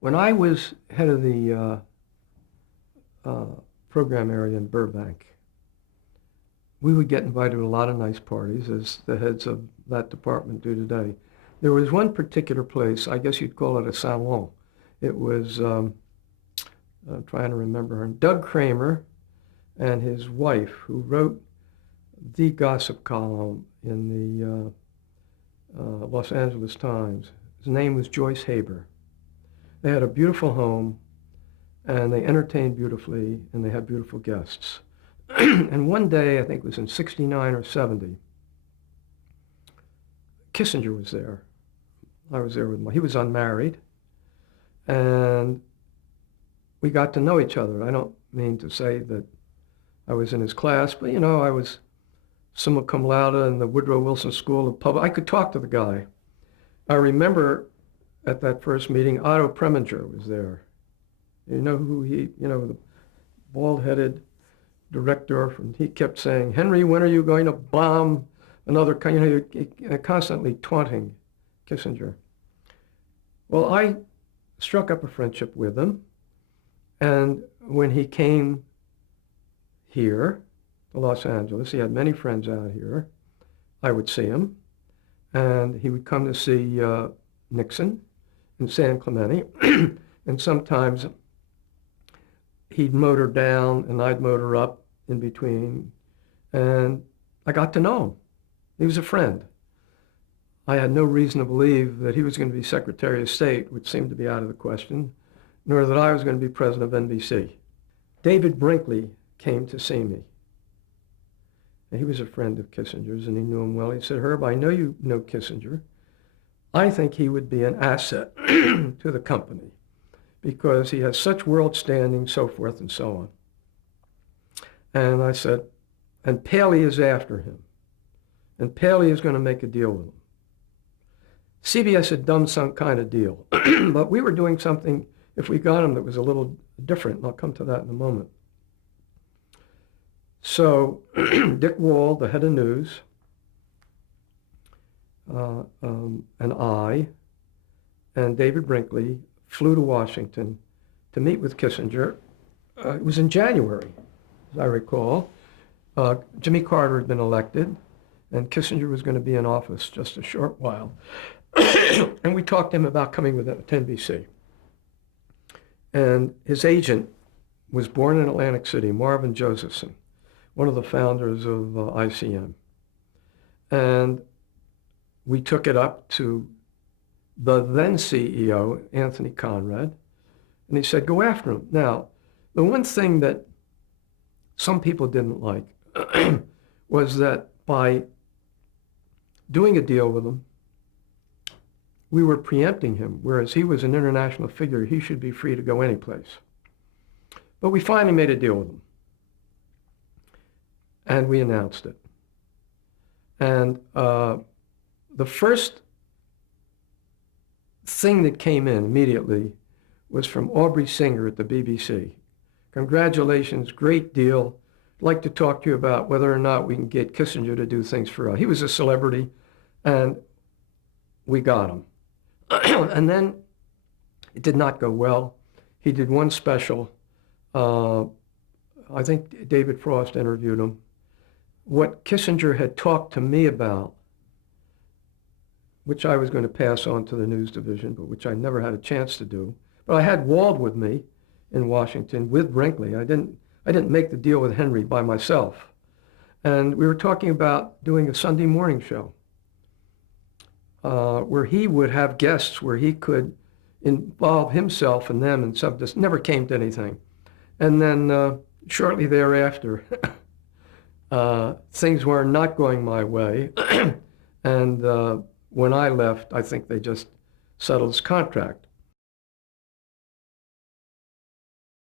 When I was head of the uh, program area in Burbank, we would get invited to a lot of nice parties, as the heads of that department do today. There was one particular place, I guess you'd call it a salon. It was, I'm trying to remember her, Doug Kramer and his wife, who wrote the gossip column in the Los Angeles Times. His name was Joyce Haber. They had a beautiful home, and they entertained beautifully, and they had beautiful guests. And one day, I think it was in 69 or 70, Kissinger was there. I was there with he was unmarried, and we got to know each other. I don't mean to say that I was in his class, but I was summa cum laude in the Woodrow Wilson School of Public. I could talk to the guy. I remember at that first meeting, Otto Preminger was there. You know who the bald-headed director he kept saying, "Henry, when are you going to bomb another country?" Constantly taunting Kissinger. Well, I struck up a friendship with him, and when he came here to Los Angeles, he had many friends out here. I would see him, and he would come to see Nixon in San Clemente, and sometimes he'd motor down and I'd motor up in between, and I got to know him. He was a friend. I had no reason to believe that he was going to be Secretary of State, which seemed to be out of the question, nor that I was going to be president of NBC. David Brinkley came to see me. And he was a friend of Kissinger's, and he knew him well. He said, "Herb, I know you know Kissinger. I think he would be an asset to the company because he has such world standing, so forth and so on." And I said, "And Paley is after him. And Paley is going to make a deal with him." CBS had done some kind of deal, but we were doing something, if we got him, that was a little different, and I'll come to that in a moment. So Dick Wall, the head of news, and I, and David Brinkley flew to Washington to meet with Kissinger. It was in January, as I recall. Jimmy Carter had been elected, and Kissinger was going to be in office just a short while. And we talked to him about coming with it to NBC. And his agent was born in Atlantic City, Marvin Josephson, one of the founders of ICM. And we took it up to the then CEO, Anthony Conrad, and he said, "Go after him." Now, the one thing that some people didn't like was that by doing a deal with him, we were preempting him, whereas he was an international figure. He should be free to go any place. But we finally made a deal with him, and we announced it. And the first thing that came in immediately was from Aubrey Singer at the BBC. "Congratulations, great deal. I'd like to talk to you about whether or not we can get Kissinger to do things for us." He was a celebrity, and we got him. And then it did not go well. He did one special. I think David Frost interviewed him. What Kissinger had talked to me about, which I was going to pass on to the news division, but which I never had a chance to do. But I had Wald with me in Washington with Brinkley. I didn't make the deal with Henry by myself. And we were talking about doing a Sunday morning show where he would have guests, where he could involve himself and them, and this never came to anything. And then shortly thereafter, things were not going my way. And when I left, I think they just settled his contract.